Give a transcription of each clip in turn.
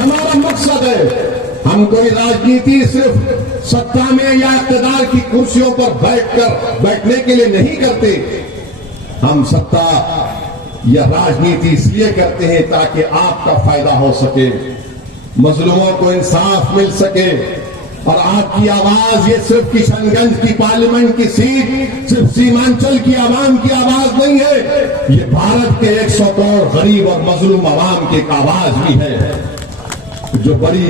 हमारा मकसद है। हम कोई राजनीति सिर्फ सत्ता में या इक़्तिदार की कुर्सियों पर बैठने के लिए नहीं करते। हम सत्ता या राजनीति इसलिए करते हैं ताकि आपका फायदा हो सके, मजलूमों को इंसाफ मिल सके। और आपकी आवाज ये सिर्फ किशनगंज की पार्लियामेंट की सीट, सिर्फ सीमांचल की आवाम की आवाज नहीं है, ये भारत के 100 करोड़ गरीब और मजलूम आवाम की एक आवाज भी है, जो बड़ी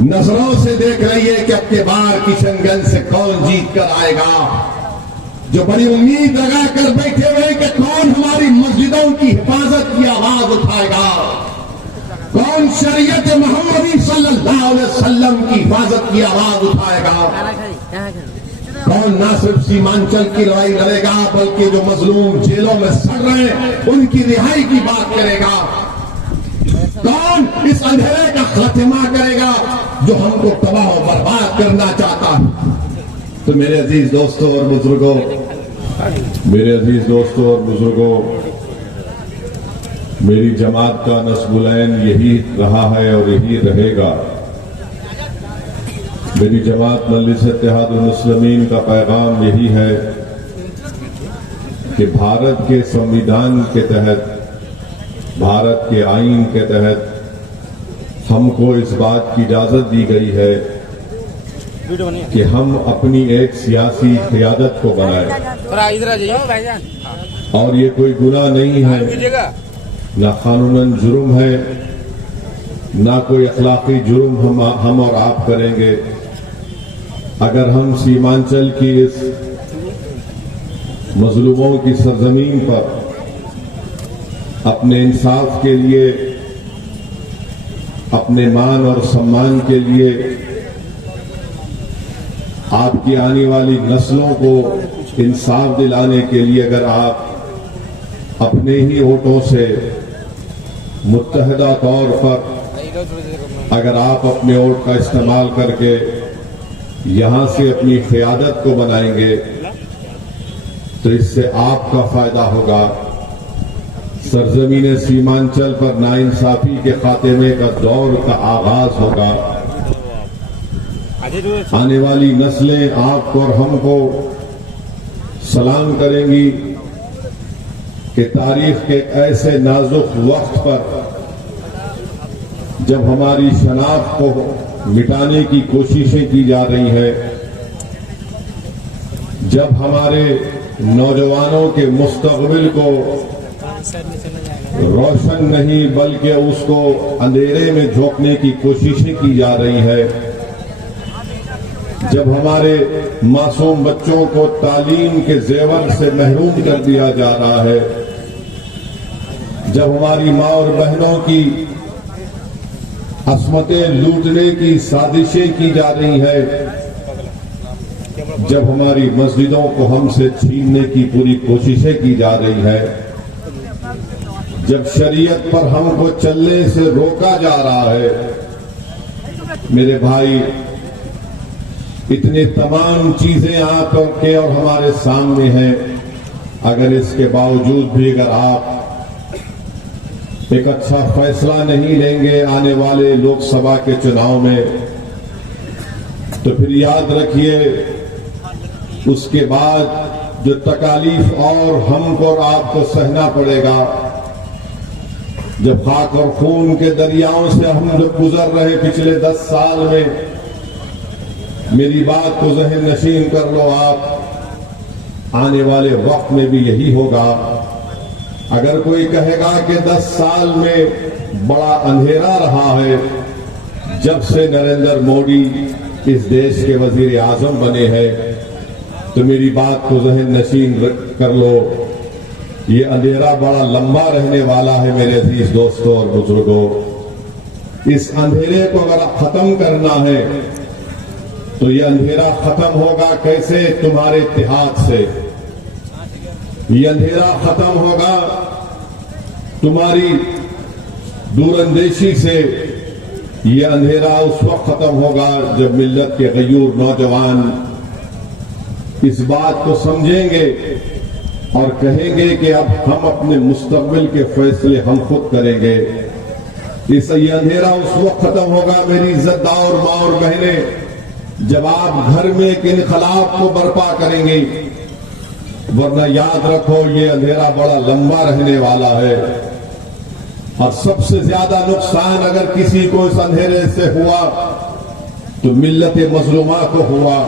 नजरों से देख रही है कि अब के बार किशनगंज से कौन जीत कर आएगा, जो बड़ी उम्मीद लगा कर बैठे हुए कि कौन हमारी मस्जिदों की हिफाजत की आवाज उठाएगा, कौन शरीयत मोहम्मदी सल्लल्लाहु अलैहि वसल्लम की हिफाजत की आवाज उठाएगा, कौन न सिर्फ सीमांचल की लड़ाई लड़ेगा बल्कि जो मजलूम जेलों में सड़ रहे हैं उनकी रिहाई की बात करेगा, कौन इस अंधेरे का खात्मा करेगा जो हमको तबाह और बर्बाद करना चाहता है। तो मेरे अजीज दोस्तों और बुजुर्गों, मेरी जमात का नस्बुलैन यही रहा है और यही रहेगा। मेरी जमात मजलिस इत्तेहादुल मुस्लिमीन का पैगाम यही है कि भारत के संविधान के तहत, भारत के आईन के तहत हमको इस बात की इजाजत दी गई है कि हम अपनी एक सियासी क़ियादत को बनाएं। और ये कोई गुनाह नहीं है, ना कानूनन जुर्म है, ना कोई अखलाकी जुर्म हम और आप करेंगे अगर हम सीमांचल की इस मजलूमों की सरजमीन पर अपने इंसाफ के लिए, अपने मान और सम्मान के लिए आपकी आने वाली नस्लों को इंसाफ दिलाने के लिए अगर आप अपने ही वोटों से मुत्तहदा तौर पर अगर आप अपने वोट का इस्तेमाल करके यहां से अपनी क़ियादत को बनाएंगे तो इससे आपका फायदा होगा। सरजमीन सीमांचल पर नाइंसाफी के खात्मे का दौर का आगाज होगा। आने वाली नस्लें आपको और हमको सलाम करेंगी कि तारीख के ऐसे नाजुक वक्त पर जब हमारी शनाख्त को मिटाने की कोशिशें की जा रही है, जब हमारे नौजवानों के मुस्तकबिल को रोशन नहीं बल्कि उसको अंधेरे में झोंकने की कोशिशें की जा रही है, जब हमारे मासूम बच्चों को तालीम के जेवर से महरूम कर दिया जा रहा है, जब हमारी माँ और बहनों की अस्मतें लूटने की साजिशें की जा रही है, जब हमारी मस्जिदों को हमसे छीनने की पूरी कोशिशें की जा रही है, जब शरीयत पर हमको चलने से रोका जा रहा है, मेरे भाई इतने तमाम चीजें आपके और हमारे सामने हैं, अगर इसके बावजूद भी अगर आप एक अच्छा फैसला नहीं लेंगे आने वाले लोकसभा के चुनाव में, तो फिर याद रखिए उसके बाद जो तकालीफ और हमको और आपको सहना पड़ेगा, जब खाक और खून के दरियाओं से हम जो गुजर रहे पिछले 10 साल में, मेरी बात को ज़हन नशीन कर लो आप, आने वाले वक्त में भी यही होगा। अगर कोई कहेगा कि 10 साल में बड़ा अंधेरा रहा है जब से नरेंद्र मोदी इस देश के वजीर आजम बने हैं, तो मेरी बात को ज़हन नशीन कर लो, ये अंधेरा बड़ा लंबा रहने वाला है मेरे अजीज दोस्तों और बुजुर्गों। इस अंधेरे को अगर खत्म करना है तो ये अंधेरा खत्म होगा कैसे? तुम्हारे इत्तेहाद से। ये अंधेरा खत्म होगा तुम्हारी दूरंदेशी से। ये अंधेरा उस वक्त खत्म होगा जब मिल्लत के गयूर नौजवान इस बात को समझेंगे और कहेंगे कि अब हम अपने मुस्तकबिल के फैसले हम खुद करेंगे। ये अंधेरा उस वक्त खत्म होगा मेरी इज्जतदार माँ और बहनें, जब आप घर में एक इनकलाब को बर्पा करेंगे। वरना याद रखो ये अंधेरा बड़ा लंबा रहने वाला है, और सबसे ज्यादा नुकसान अगर किसी को इस अंधेरे से हुआ तो मिल्लत मजलूमा को हुआ।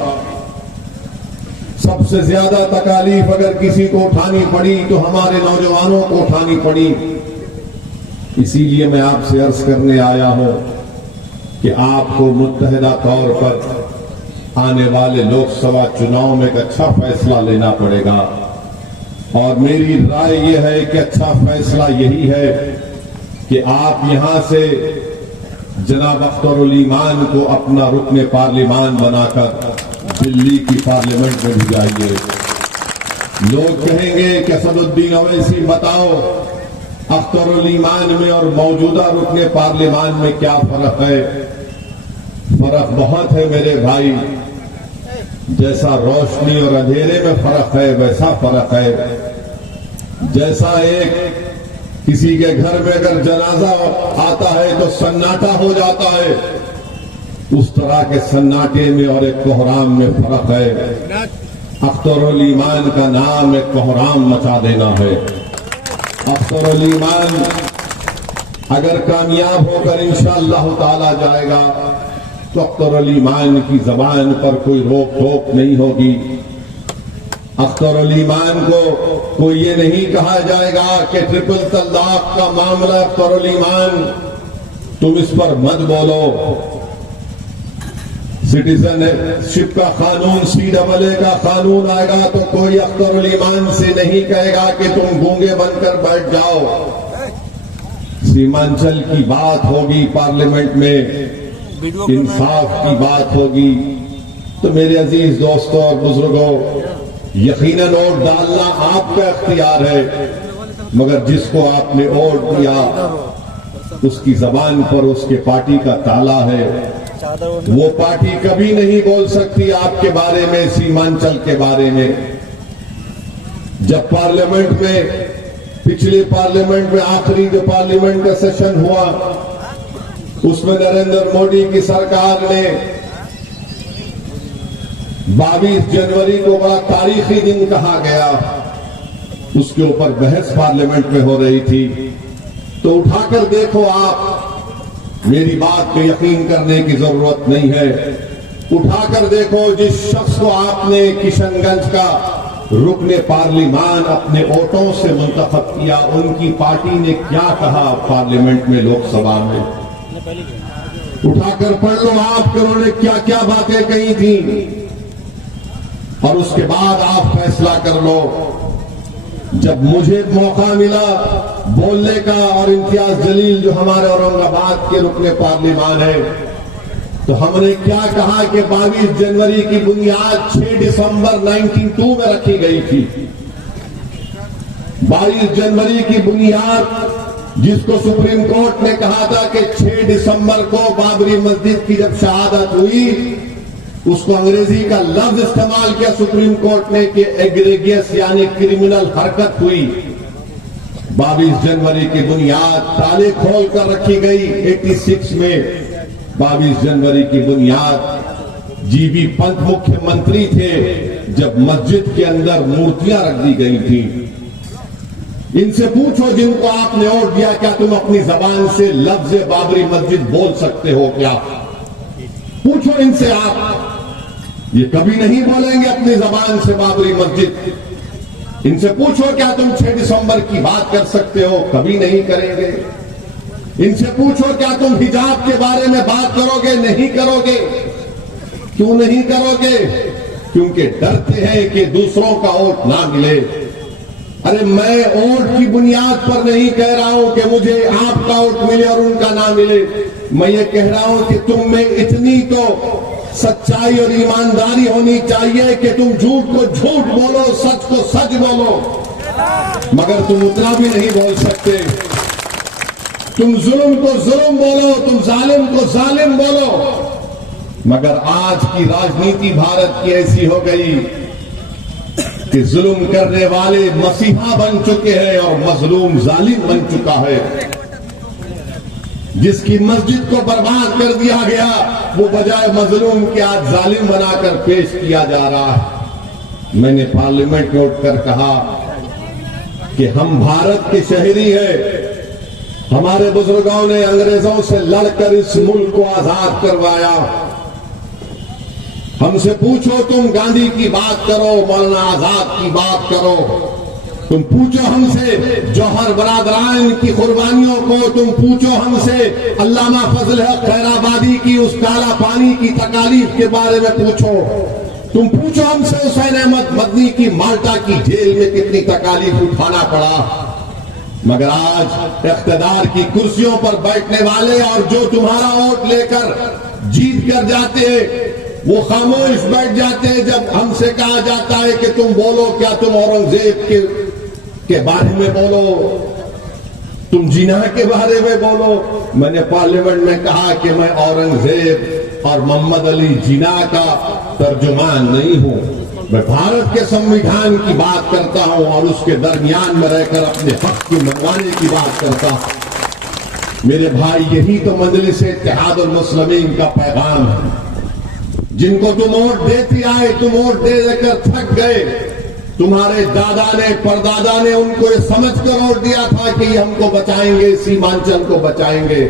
सबसे ज्यादा तकालीफ अगर किसी को उठानी पड़ी तो हमारे नौजवानों को उठानी पड़ी। इसीलिए मैं आपसे अर्ज करने आया हूं कि आपको मुत्तहिदा तौर पर आने वाले लोकसभा चुनाव में एक अच्छा फैसला लेना पड़ेगा, और मेरी राय यह है कि अच्छा फैसला यही है कि आप यहां से जनाब अख्तरुल ईमान को अपना रुकने पार्लिमान बनाकर दिल्ली की पार्लियामेंट में भिजाइए। लोग कहेंगे कि असदुद्दीन अवैसी बताओ अख्तरुल ईमान में और मौजूदा रुकने पार्लियामान में क्या फर्क है। फर्क बहुत है मेरे भाई, जैसा रोशनी और अंधेरे में फर्क है वैसा फर्क है। जैसा एक किसी के घर में अगर जनाजा आता है तो सन्नाटा हो जाता है, उस तरह के सन्नाटे में और एक कोहराम में फर्क है। अख्तरुल ईमान का नाम एक कोहराम मचा देना है। अख्तरुल ईमान अगर कामयाब होकर इंशाअल्लाह ताला जाएगा तो अख्तरुल ईमान की जबान पर कोई रोक टोक नहीं होगी। अख्तरुल ईमान को कोई ये नहीं कहा जाएगा कि ट्रिपल तलाक का मामला अख्तरुल ईमान तुम इस पर मत बोलो। सिटीजनशिप का कानून CAA का कानून आएगा तो कोई अख्तरुल ईमान से नहीं कहेगा कि तुम गूंगे बनकर बैठ जाओ। सीमांचल की बात होगी पार्लियामेंट में, इंसाफ की बात होगी। तो मेरे अजीज दोस्तों और बुजुर्गों, यकीनन वोट डालना आपका इख्तियार है, मगर जिसको आपने वोट दिया उसकी जबान पर उसके पार्टी का ताला है। वो पार्टी कभी नहीं बोल सकती आपके बारे में, सीमांचल के बारे में। जब पार्लियामेंट में, पिछले पार्लियामेंट में आखिरी जो पार्लियामेंट का सेशन हुआ उसमें नरेंद्र मोदी की सरकार ने 22 जनवरी को बड़ा तारीखी दिन कहा गया, उसके ऊपर बहस पार्लियामेंट में हो रही थी। तो उठाकर देखो आप, मेरी बात पे यकीन करने की जरूरत नहीं है। उठाकर देखो जिस शख्स को आपने किशनगंज का रुकने पार्लिमान अपने वोटों से मुंतखब किया, उनकी पार्टी ने क्या कहा पार्लियामेंट में, लोकसभा में। उठाकर पढ़ लो आप कि उन्होंने क्या क्या बातें कही थी, और उसके बाद आप फैसला कर लो। जब मुझे मौका मिला बोलने का, और इम्तियाज जलील जो हमारे औरंगाबाद के रुकने पार्लिमान है, तो हमने क्या कहा कि 22 जनवरी की बुनियाद 6 दिसंबर 1992 में रखी गई थी। 22 जनवरी की बुनियाद जिसको सुप्रीम कोर्ट ने कहा था कि 6 दिसंबर को बाबरी मस्जिद की जब शहादत हुई, उसको अंग्रेजी का लफ्ज इस्तेमाल किया सुप्रीम कोर्ट ने कि एग्रेगियस यानी क्रिमिनल हरकत हुई। 22 जनवरी की बुनियाद ताले खोल कर रखी गई 86 में। 22 जनवरी की बुनियाद जीबी पंत मुख्यमंत्री थे जब मस्जिद के अंदर मूर्तियां रख दी गई थी। इनसे पूछो जिनको आपने वोट दिया, क्या तुम अपनी जबान से लफ्ज बाबरी मस्जिद बोल सकते हो क्या? पूछो इनसे आप, ये कभी नहीं बोलेंगे अपनी जबान से बाबरी मस्जिद। इनसे पूछो क्या तुम 6 दिसंबर की बात कर सकते हो? कभी नहीं करेंगे। इनसे पूछो क्या तुम हिजाब के बारे में बात करोगे? नहीं करोगे। क्यों नहीं करोगे? क्योंकि डरते हैं कि दूसरों का वोट ना मिले। अरे मैं वोट की बुनियाद पर नहीं कह रहा हूं कि मुझे आपका वोट मिले और उनका ना मिले। मैं ये कह रहा हूं कि तुम में इतनी तो सच्चाई और ईमानदारी होनी चाहिए कि तुम झूठ को झूठ बोलो, सच को सच बोलो, मगर तुम उतना भी नहीं बोल सकते। तुम जुल्म को जुल्म बोलो, तुम जालिम को जालिम बोलो, मगर आज की राजनीति भारत की ऐसी हो गई कि जुल्म करने वाले मसीहा बन चुके हैं और मजलूम जालिम बन चुका है। जिसकी मस्जिद को बर्बाद कर दिया गया, वो बजाय मजलूम के आज जालिम बनाकर पेश किया जा रहा है। मैंने पार्लियामेंट में उठकर कहा कि हम भारत के शहरी हैं। हमारे बुजुर्गों ने अंग्रेजों से लड़कर इस मुल्क को आजाद करवाया। हमसे पूछो, तुम गांधी की बात करो, मौलाना आजाद की बात करो, तुम पूछो हमसे जौहर बरादरान की कुर्बानियों को, तुम पूछो हमसे अल्लामा फजल हक खैराबादी की उस काला पानी की तकालीफ के बारे में पूछो, तुम पूछो हमसे हुसैन अहमद मदनी की माल्टा की जेल में कितनी तकालीफ उठाना पड़ा। मगर आज इख्तिदार की कुर्सियों पर बैठने वाले और जो तुम्हारा वोट लेकर जीत कर जाते हैं, वो खामोश बैठ जाते हैं जब हमसे कहा जाता है कि तुम बोलो, क्या तुम औरंगजेब के बारे में बोलो, तुम जिना के बारे में बोलो। मैंने पार्लियामेंट में कहा कि मैं औरंगजेब और मोहम्मद अली जिना का तर्जुमान नहीं हूं, मैं भारत के संविधान की बात करता हूं और उसके दरमियान में रहकर अपने हक की मनवाने की बात करता हूं। मेरे भाई, यही तो मजलिस इत्तेहादुल मुस्लिमीन का पैगाम है। जिनको तुम वोट देते आए, तुम वोट दे देकर थक गए। तुम्हारे दादा ने, परदादा ने उनको ये समझ कर वोट दिया था कि ये हमको बचाएंगे, सीमांचल को बचाएंगे।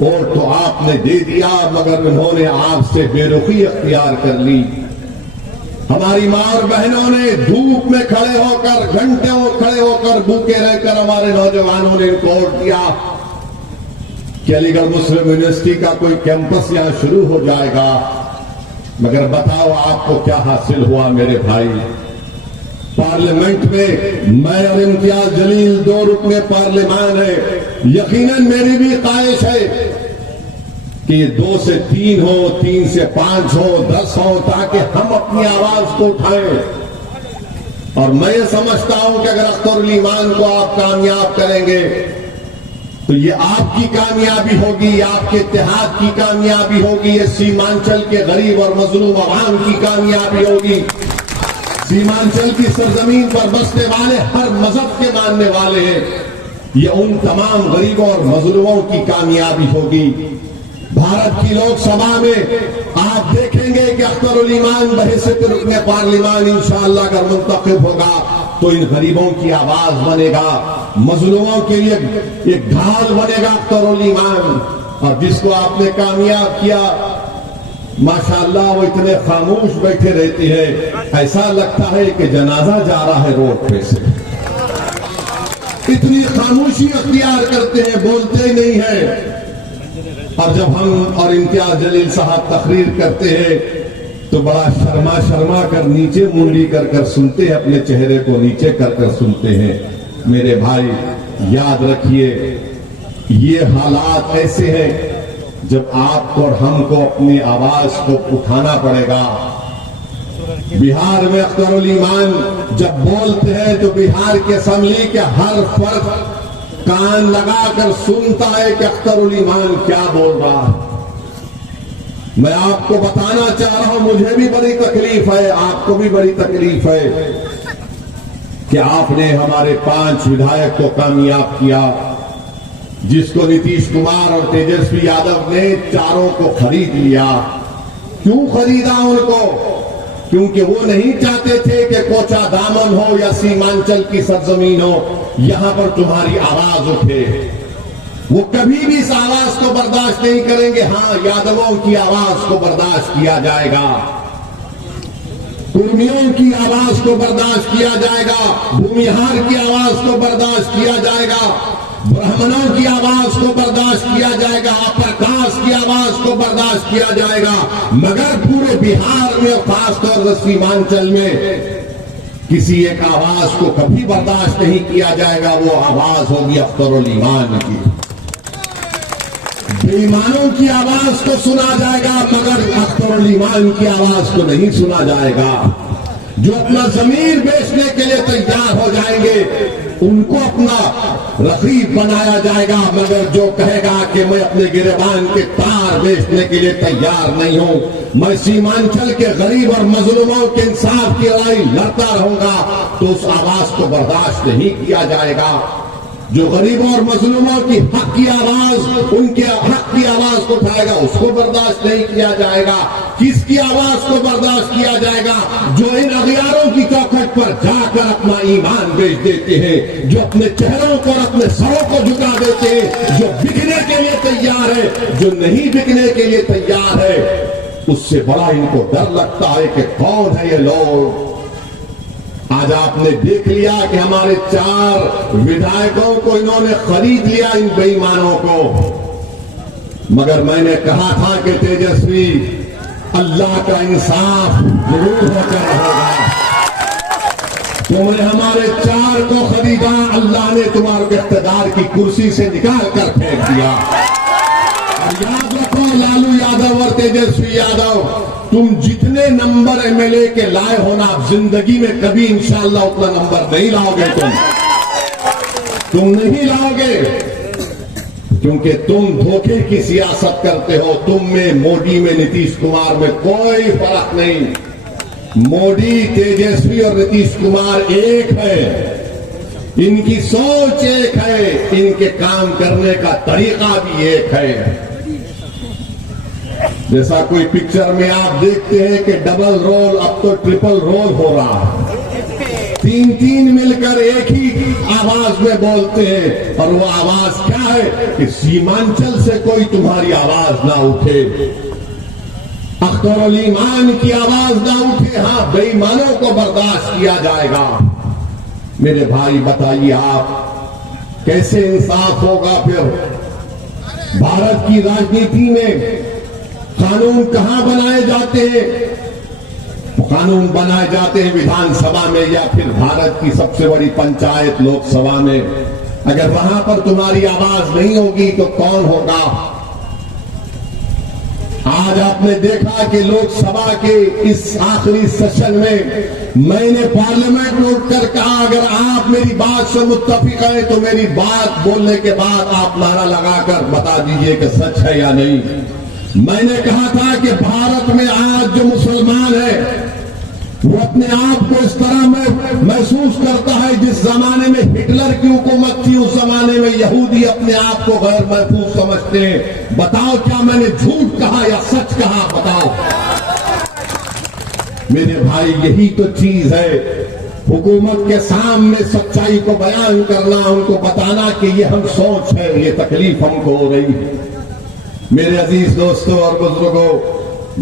वोट तो आपने दे दिया, मगर उन्होंने आपसे बेरुखी अख्तियार कर ली। हमारी मां और बहनों ने धूप में खड़े होकर, घंटों खड़े होकर, भूखे रहकर हमारे नौजवानों ने इनको वोट दिया कि अलीगढ़ मुस्लिम यूनिवर्सिटी का कोई कैंपस यहां शुरू हो जाएगा। मगर बताओ आपको क्या हासिल हुआ मेरे भाई। पार्लियामेंट में मैं और इम्तियाज जलील 2 रुकने पार्लियामान है। यकीनन मेरी भी ख्वाहिश है कि 2 से 3 हो, 3 से 5 हो, 10 हो, ताकि हम अपनी आवाज को उठाएं। और मैं ये समझता हूं कि अगर अख्तरुल ईमान को आप कामयाब करेंगे तो ये आपकी कामयाबी होगी, आपके इत्तेहाद की कामयाबी होगी, ये सीमांचल के गरीब और मजलूम अवाम की कामयाबी होगी। सीमांचल की सरजमीन पर बसने वाले, हर मजहब के मानने वाले हैं, ये उन तमाम गरीबों और मजलूमों की कामयाबी होगी। भारत की लोकसभा में आप देखेंगे कि अख्तरुल ईमान बहैसियत रुकने पार्लियामान इंशाअल्लाह अगर मुंतखब होगा तो इन गरीबों की आवाज बनेगा, मजलूमों के लिए एक ढाल बनेगा अख्तरुल ईमान। और जिसको आपने कामयाब किया, माशाअल्लाह वो इतने खामोश बैठे रहते हैं, ऐसा लगता है कि जनाजा जा रहा है रोड पे से। इतनी खामोशी अख्तियार करते हैं, बोलते नहीं है। और जब हम और इम्तियाज जलील साहब तकरीर करते हैं तो बड़ा शर्मा शर्मा कर नीचे मुंडी कर कर सुनते हैं, अपने चेहरे को नीचे कर कर सुनते हैं। मेरे भाई, याद रखिए, ये हालात ऐसे हैं जब आपको और हमको अपनी आवाज को उठाना पड़ेगा। बिहार में अख्तरुल ईमान जब बोलते हैं तो बिहार के असेंबली के हर फर्द कान लगाकर सुनता है कि अख्तरुल ईमान क्या बोल रहा है। मैं आपको बताना चाह रहा हूं, मुझे भी बड़ी तकलीफ है, आपको भी बड़ी तकलीफ है कि आपने हमारे 5 विधायक को कामयाब किया, जिसको नीतीश कुमार और तेजस्वी यादव ने चारों को खरीद लिया। क्यों खरीदा उनको? क्योंकि वो नहीं चाहते थे कि कोचा दामन हो या सीमांचल की सरजमीन हो, यहां पर तुम्हारी आवाज उठे। वो कभी भी इस आवाज को बर्दाश्त नहीं करेंगे। हां, यादवों की आवाज को बर्दाश्त किया जाएगा, कुर्मियों की आवाज को बर्दाश्त किया जाएगा, भूमिहार की आवाज को बर्दाश्त किया जाएगा, ब्राह्मणों की आवाज को बर्दाश्त किया जाएगा, अपर कास्ट की आवाज को बर्दाश्त किया जाएगा। मगर पूरे बिहार में और खासतौर से सीमांचल में किसी एक आवाज को कभी बर्दाश्त नहीं किया जाएगा। वो आवाज होगी अख्तरुल ईमान की। बेईमानों की आवाज को सुना जाएगा, मगर अख्तरुल ईमान की आवाज को नहीं सुना जाएगा। जो अपना जमीर बेचने के लिए तैयार हो जाएंगे, उनको अपना रकीब बनाया जाएगा। मगर जो कहेगा कि मैं अपने गिरेबान के तार बेचने के लिए तैयार नहीं हूं, मैं सीमांचल के गरीब और मजलूमों के इंसाफ की लड़ाई लड़ता रहूंगा, तो उस आवाज को बर्दाश्त नहीं किया जाएगा। जो गरीबों और मजलूमों की हक की आवाज, उनके हक की आवाज को उठाएगा, उसको बर्दाश्त नहीं किया जाएगा। किसकी आवाज को बर्दाश्त किया जाएगा? जो इन अगियारों की चौखट पर जाकर अपना ईमान बेच देते हैं, जो अपने चेहरों पर अपने सरों को झुका देते हैं, जो बिकने के लिए तैयार है, जो नहीं बिकने के लिए तैयार है, उससे बड़ा इनको डर लगता है कि कौन है ये लोग। आज आपने देख लिया कि हमारे 4 विधायकों को इन्होंने खरीद लिया, इन बेईमानों को। मगर मैंने कहा था कि तेजस्वी, अल्लाह का इंसाफ जरूर होकर रहेगा। तुमने हमारे 4 को खरीदा, अल्लाह ने तुम्हारे इख्तिदार की कुर्सी से निकाल कर फेंक दिया। और याद रखो, लालू यादव और तेजस्वी यादव, तुम जितने नंबर एमएलए के लाए हो ना, आप जिंदगी में कभी इंशाअल्लाह उतना नंबर नहीं लाओगे। तुम नहीं लाओगे, क्योंकि तुम धोखे की सियासत करते हो। तुम में, मोदी में, नीतीश कुमार में कोई फर्क नहीं। मोदी, तेजस्वी और नीतीश कुमार एक है। इनकी सोच एक है, इनके काम करने का तरीका भी एक है। जैसा कोई पिक्चर में आप देखते हैं कि डबल रोल, अब तो ट्रिपल रोल हो रहा है। 3 मिलकर एक ही आवाज में बोलते हैं, और वो आवाज क्या है कि सीमांचल से कोई तुम्हारी आवाज ना उठे, अख्तरुल ईमान की आवाज ना उठे। हां, बेईमानों को बर्दाश्त किया जाएगा। मेरे भाई बताइए, आप कैसे इंसाफ होगा फिर? भारत की राजनीति में कानून कहां बनाए जाते हैं? कानून बनाए जाते हैं विधानसभा में या फिर भारत की सबसे बड़ी पंचायत लोकसभा में। अगर वहां पर तुम्हारी आवाज नहीं होगी तो कौन होगा? आज आपने देखा कि लोकसभा के इस आखिरी सेशन में मैंने पार्लियामेंट में उठकर कहा, अगर आप मेरी बात से मुत्तफिक हैं तो मेरी बात बोलने के बाद आप नारा लगाकर बता दीजिए कि सच है या नहीं। मैंने कहा था कि भारत में आज जो मुसलमान है वो अपने आप को इस तरह में महसूस करता है जिस जमाने में हिटलर की हुकूमत थी, उस जमाने में यहूदी अपने आप को गैर महफूज समझते हैं। बताओ, क्या मैंने झूठ कहा या सच कहा? बताओ मेरे भाई, यही तो चीज है। हुकूमत के सामने सच्चाई को बयान करना, उनको बताना कि ये हम सोच है, ये तकलीफ हमको हो रही है। मेरे अजीज दोस्तों और बुजुर्गों,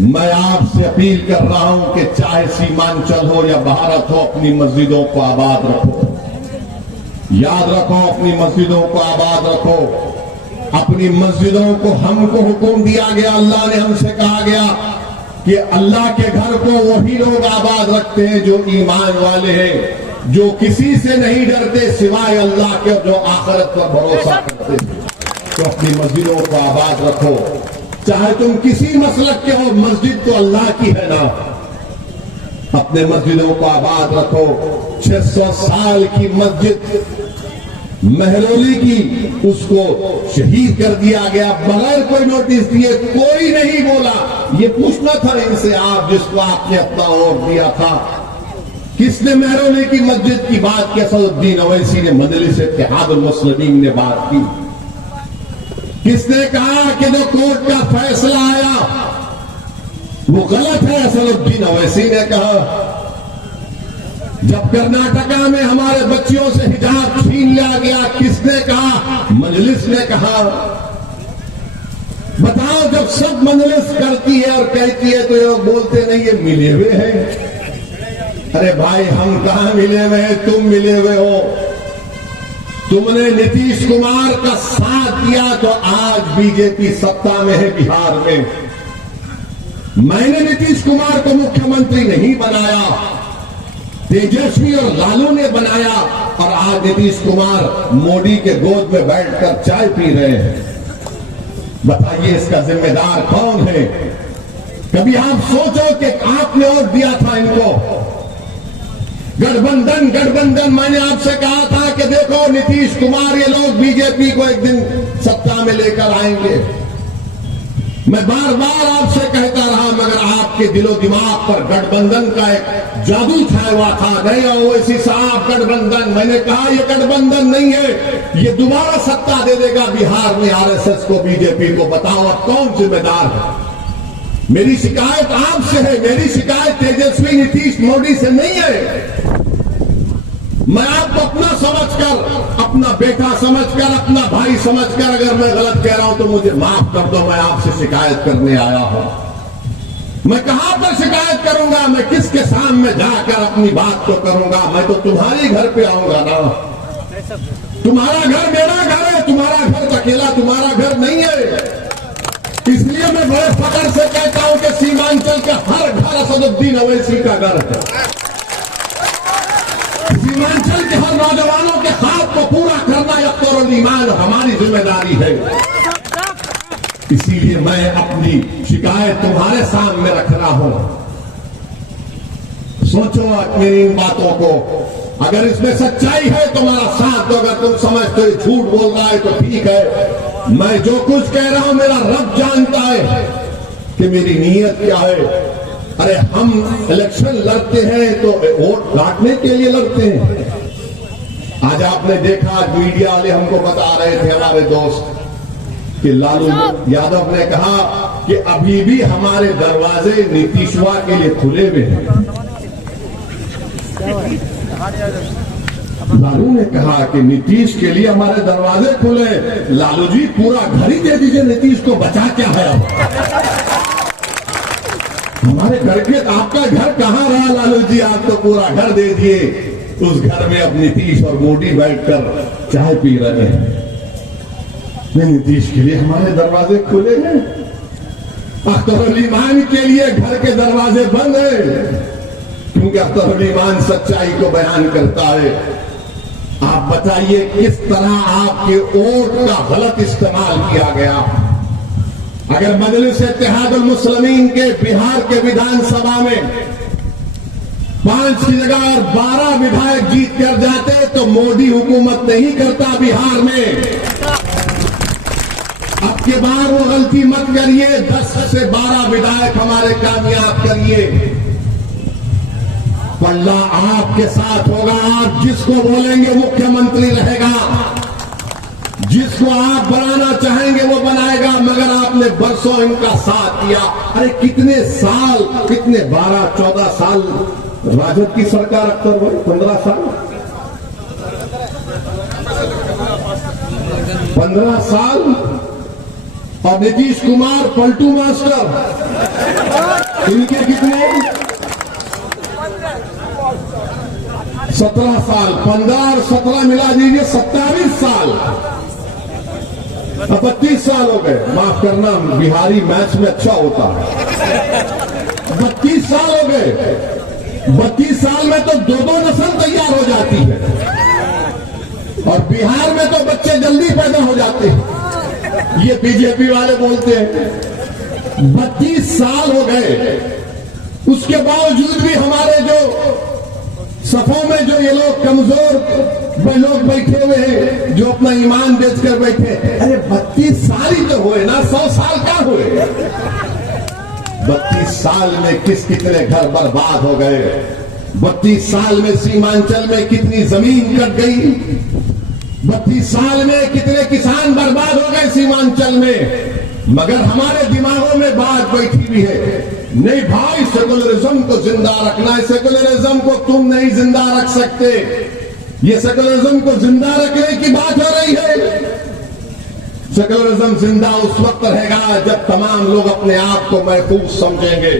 मैं आपसे अपील कर रहा हूं कि चाहे सीमांचल हो या भारत हो, अपनी मस्जिदों को आबाद रखो। याद रखो, अपनी मस्जिदों को आबाद रखो। अपनी मस्जिदों को हमको हुक्म दिया गया, अल्लाह ने हमसे कहा गया कि अल्लाह के घर को वही लोग आबाद रखते हैं जो ईमान वाले हैं, जो किसी से नहीं डरते सिवाय अल्लाह के, जो आखिरत पर भरोसा करते हैं। तो अपनी मस्जिदों को आबाद रखो। चाहे तुम किसी मसलक के हो, मस्जिद तो अल्लाह की है ना। अपने मस्जिदों को आबाद रखो। 600 साल की मस्जिद महरौली की, उसको शहीद कर दिया गया बगैर कोई नोटिस दिए। कोई नहीं बोला। ये पूछना था इनसे, आप जिसको आपने अपना वोट दिया था, किसने महरौली की मस्जिद की बात की? असदुद्दीन ओवैसी ने, मजलिस इत्तेहादुल मुस्लिमीन ने बात की। किसने कहा कि जो कोर्ट का फैसला आया वो गलत है? असदुद्दीन ओवैसी ने कहा। जब कर्नाटका में हमारे बच्चियों से हिजाब छीन लिया गया, किसने कहा? मजलिस ने कहा। बताओ, जब सब मजलिस करती है और कहती है तो ये लोग बोलते नहीं ये मिले हुए हैं। अरे भाई, हम कहां मिले हुए हैं? तुम मिले हुए हो। तुमने नीतीश कुमार का साथ दिया तो आज बीजेपी सत्ता में है बिहार में। मैंने नीतीश कुमार को मुख्यमंत्री नहीं बनाया, तेजस्वी और लालू ने बनाया, और आज नीतीश कुमार मोदी के गोद में बैठकर चाय पी रहे हैं। बताइए, इसका जिम्मेदार कौन है? कभी आप सोचो कि आपने वोट दिया था इनको। गठबंधन मैंने आपसे कहा था कि देखो नीतीश कुमार, ये लोग बीजेपी को एक दिन सत्ता में लेकर आएंगे। मैं बार बार आपसे कहता रहा, मगर आप आपके दिलो दिमाग पर गठबंधन का एक जादू छाया हुआ था। नहीं ओवैसी साहब गठबंधन, मैंने कहा ये गठबंधन नहीं है, ये दोबारा सत्ता दे देगा बिहार में आरएसएस को, बीजेपी को। बताओ अब कौन जिम्मेदार है? मेरी शिकायत आपसे है, मेरी शिकायत तेजस्वी नीतीश मोदी से नहीं है। मैं आपको अपना समझकर, अपना बेटा समझकर, अपना भाई समझकर अगर मैं गलत कह रहा हूं तो मुझे माफ कर दो। मैं आपसे शिकायत करने आया हूं। मैं कहां पर शिकायत करूंगा? मैं किसके सामने जाकर अपनी बात को करूंगा? मैं तो तुम्हारे घर पे आऊंगा ना। तुम्हारा घर मेरा घर है, तुम्हारा घर अकेला तुम्हारा घर नहीं है। इसलिए मैं बड़े फख्र से कहता हूं कि सीमांचल के हर घर असदुद्दीन ओवैसी का घर है। सीमांचल के हर नौजवानों के ख्वाब को पूरा करना अख्तरुल ईमान हमारी जिम्मेदारी है। इसीलिए मैं अपनी शिकायत तुम्हारे सामने रख रहा हूं। सोचो मेरी इन बातों को, अगर इसमें सच्चाई है तुम्हारा साथ दो। अगर तुम समझते हो झूठ बोल रहा है तो ठीक है। मैं जो कुछ कह रहा हूं मेरा रब जानता है कि मेरी नीयत क्या है। अरे हम इलेक्शन लड़ते हैं तो वोट काटने के लिए लड़ते हैं। आज आपने देखा, मीडिया वाले हमको बता रहे थे, हमारे दोस्त, कि लालू यादव ने कहा कि अभी भी हमारे दरवाजे नीतीशवा के लिए खुले हुए हैं। लालू ने कहा कि नीतीश के लिए हमारे दरवाजे खुले। लालू जी पूरा घर ही दे दीजिए, नीतीश को बचा क्या है? हमारे घर के, आपका घर कहां रहा लालू जी? आप तो पूरा घर दे दिए। उस घर में अब नीतीश और मोदी बैठकर चाय पी रहे हैं। नीतीश के लिए हमारे दरवाजे खुले हैं, अख्तरुल ईमान के लिए घर के दरवाजे बंद हैं, क्योंकि अख्तरुल ईमान सच्चाई को बयान करता है। आप बताइए किस तरह आपके वोट का गलत इस्तेमाल किया गया। अगर मजलिस इत्तेहादुल मुस्लिमीन के बिहार के विधानसभा में 5 की जगह 12 विधायक जीत कर जाते तो मोदी हुकूमत नहीं करता बिहार में। अब के बार वो गलती मत करिए, 10 से 12 विधायक हमारे कामयाब करिए। पल्ला आपके साथ होगा। आप जिसको बोलेंगे मुख्यमंत्री रहेगा, जिसको आप बनाना चाहेंगे वो बनाएगा। मगर आपने बरसों इनका साथ दिया। अरे कितने साल, कितने 12-14 साल राजद की सरकार अक्सर हुई, 15 साल, 15 साल। और नीतीश कुमार पलटू मास्टर, इनके कितने 17 साल, 15 और 17 मिला दीजिए 27 साल। अब 32 साल हो गए। माफ करना, बिहारी मैच में अच्छा होता है। 32 साल हो गए। 32 साल में तो 2-2 नस्ल तैयार हो जाती है, और बिहार में तो बच्चे जल्दी पैदा हो जाते हैं। ये बीजेपी वाले बोलते हैं 32 साल हो गए, उसके बावजूद भी हमारे जो सफों में जो ये लोग कमजोर लोग बैठे हुए हैं, जो अपना ईमान बेचकर बैठे। अरे 32 साल ही तो हुए ना, 100 साल क्या हुए? 32 साल में कितने घर बर्बाद हो गए। 32 साल में सीमांचल में कितनी जमीन कट गई। 32 साल में कितने किसान बर्बाद हो गए सीमांचल में। मगर हमारे दिमागों में बात बैठी हुई है, नहीं भाई सेकुलरिज्म को जिंदा रखना है। सेकुलरिज्म को तुम नहीं जिंदा रख सकते। ये सेकुलरिज्म को जिंदा रखने की बात हो रही है। सेकुलरिज्म जिंदा उस वक्त रहेगा जब तमाम लोग अपने आप को महफूज समझेंगे,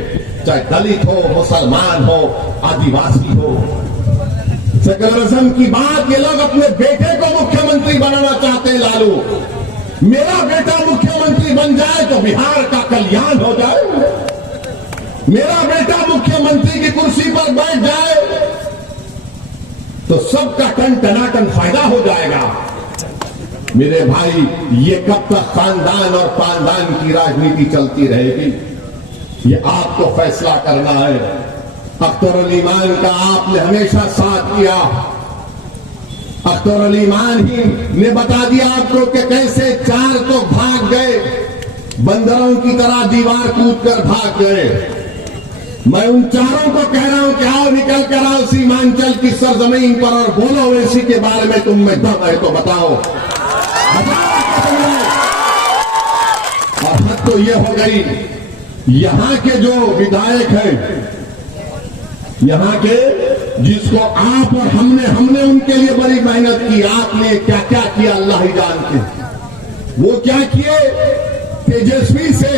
चाहे दलित हो, मुसलमान हो, आदिवासी हो। सेकुलरिज्म की बात ये लोग अपने बेटे को मुख्यमंत्री बनाना चाहते हैं। लालू, मेरा बेटा मुख्यमंत्री बन जाए तो बिहार का कल्याण हो जाए। मेरा बेटा मुख्यमंत्री की कुर्सी पर बैठ जाए तो सबका टन टनाटन फायदा हो जाएगा। मेरे भाई, ये कब तक खानदान और पानदान की राजनीति चलती रहेगी, ये आपको फैसला करना है। अख्तरुल ईमान का आपने हमेशा साथ किया। अख्तरुल ईमान ही ने बता दिया आपको कि कैसे 4 तो भाग गए, बंदरों की तरह दीवार कूद कर भाग गए। मैं उन चारों को कह रहा हूं कि आओ निकल कर आओ सीमांचल की सरजमीन पर और बोलो ओवैसी के बारे में तुम में दम है तो बताओ। और हद तो ये हो गई, यहां के जो विधायक हैं, यहां के जिसको आप और हमने उनके लिए बड़ी मेहनत की, आपने क्या क्या किया अल्लाह ही जानते। वो क्या किए, तेजस्वी से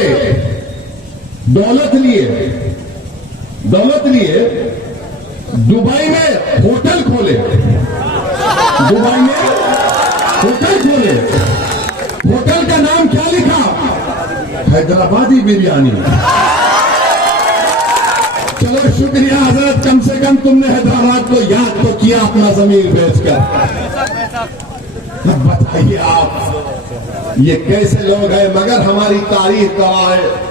दौलत लिए दुबई में होटल खोले, होटल का नाम क्या लिखा, हैदराबादी बिरयानी। चलो शुक्रिया हजरत, कम से कम तुमने हैदराबाद को याद तो किया अपना जमीन बेचकर। अब बताइए आप ये कैसे लोग हैं। मगर हमारी तारीख गवाह है,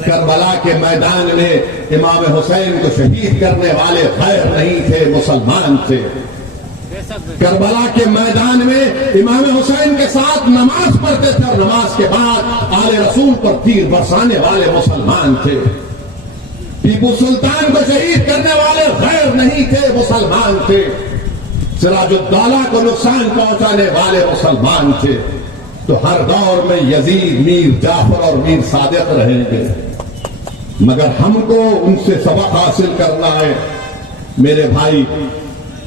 करबला के मैदान में इमाम हुसैन को शहीद करने वाले गैर नहीं थे, मुसलमान थे। करबला के मैदान में इमाम हुसैन के साथ नमाज पढ़ते थे और नमाज के बाद आले रसूल पर तीर बरसाने वाले मुसलमान थे। टीपू सुल्तान को शहीद करने वाले गैर नहीं थे, मुसलमान थे। सिराजुद्दौला को नुकसान पहुंचाने वाले मुसलमान थे। तो हर दौर में यजीद, मीर जाफर और मीर सादिक रहेंगे, मगर हमको उनसे सबक हासिल करना है। मेरे भाई,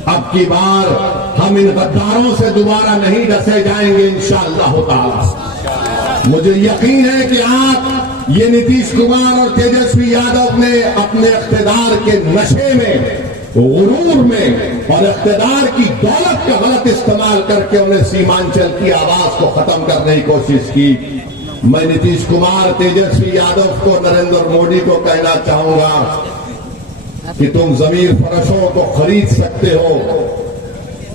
अब की बार हम इन गद्दारों से दोबारा नहीं डसे जाएंगे इंशाअल्लाह ताला। मुझे यकीन है कि आप ये नीतीश कुमार और तेजस्वी यादव ने अपने इख्तिदार के नशे में, गुरूर में और इख्तिदार की दौलत का गलत इस्तेमाल करके उन्हें सीमांचल की आवाज को खत्म करने की कोशिश की। मैं नीतीश कुमार, तेजस्वी यादव को, नरेंद्र मोदी को कहना चाहूंगा कि तुम जमीर फरोशों को खरीद सकते हो,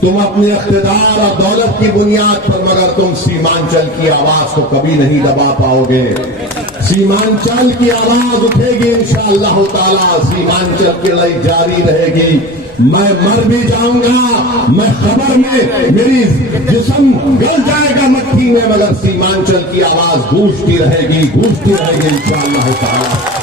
तुम अपने इख्तिदार और दौलत की बुनियाद पर, मगर तुम सीमांचल की आवाज को कभी नहीं दबा पाओगे। सीमांचल की आवाज उठेगी इंशाअल्लाह ताला, सीमांचल की लड़ाई जारी रहेगी। मैं मर भी जाऊंगा, मैं खबर में मेरी जिस्म गल जाएगा मट्टी में, मगर सीमांचल की आवाज गूंजती रहेगी इंशाअल्लाह ताला।